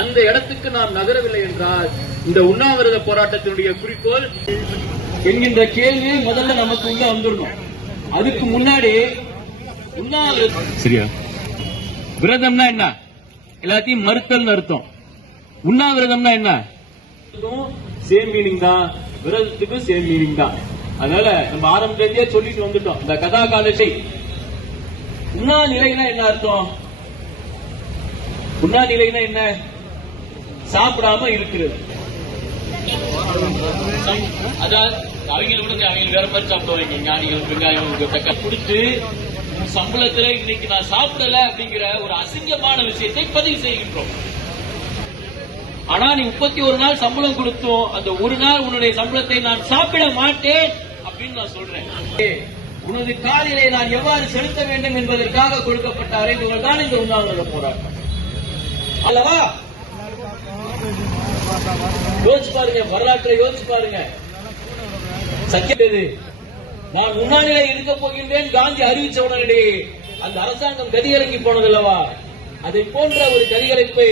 அந்த இடத்துக்கு நாம் நகரவில்லை என்றால் இந்த உண்ணாவிரத போராட்டத்தினுடைய குறிக்கோள் என்கின்ற கேள்வி முதல்ல நமக்கு உள்ள வந்துடணும். அதுக்கு முன்னாடி உண்ணாவிரதம். சரியா? விரதம்னா என்ன? எல்லாத்தையும் மறுத்தல் அர்த்தம். உண்ணாவிரதம்னா என்ன? சேம் மீனிங் தான். விரதத்துக்கும் சேம் மீனிங் தான். அதனால நம்ம ஆரம்பத்திலேயே சொல்லிட்டு வந்துட்டோம். இந்த கதா காலத்தை உண்ணா நிலைனா என்ன அர்த்தம்? உண்ணா நிலைனா என்ன? சாப்பிடாம இருக்கிறது. அதான் அவங்க விடுங்க அவங்க வேற மாதிரி சாப்பிடுவாங்க ஞானிகள் வெங்காயம் தக்க குடிச்சு சம்பளத்துல இன்னைக்கு நான் சாப்பிடல அப்படிங்கிற ஒரு அசிங்கமான விஷயத்தை பதிவு செய்கின்றோம். ஆனா நீ முப்பத்தி ஒரு நாள் சம்பளம் கொடுத்தோம் அந்த ஒரு நாள் உன்னுடைய சம்பளத்தை நான் சாப்பிட மாட்டேன் அப்படின்னு நான் சொல்றேன். உனது காலிலே நான் எவ்வாறு செலுத்த வேண்டும் என்பதற்காக கொடுக்கப்பட்ட அறைவுகள் தான் இந்த உண்ணாவிரத போராட்டம். அல்லவா? யோசிச்சு பாருங்க வரலாற்றை யோசிச்சு பாருங்க. சத்தியது நான் முன்னாடியே இருக்க போகின்றேன் காந்தி அறிவிச்ச உடனே அந்த அரசாங்கம் கதிகலங்கி போனதல்லவா? அதை போன்ற ஒரு கதிகலைப்பை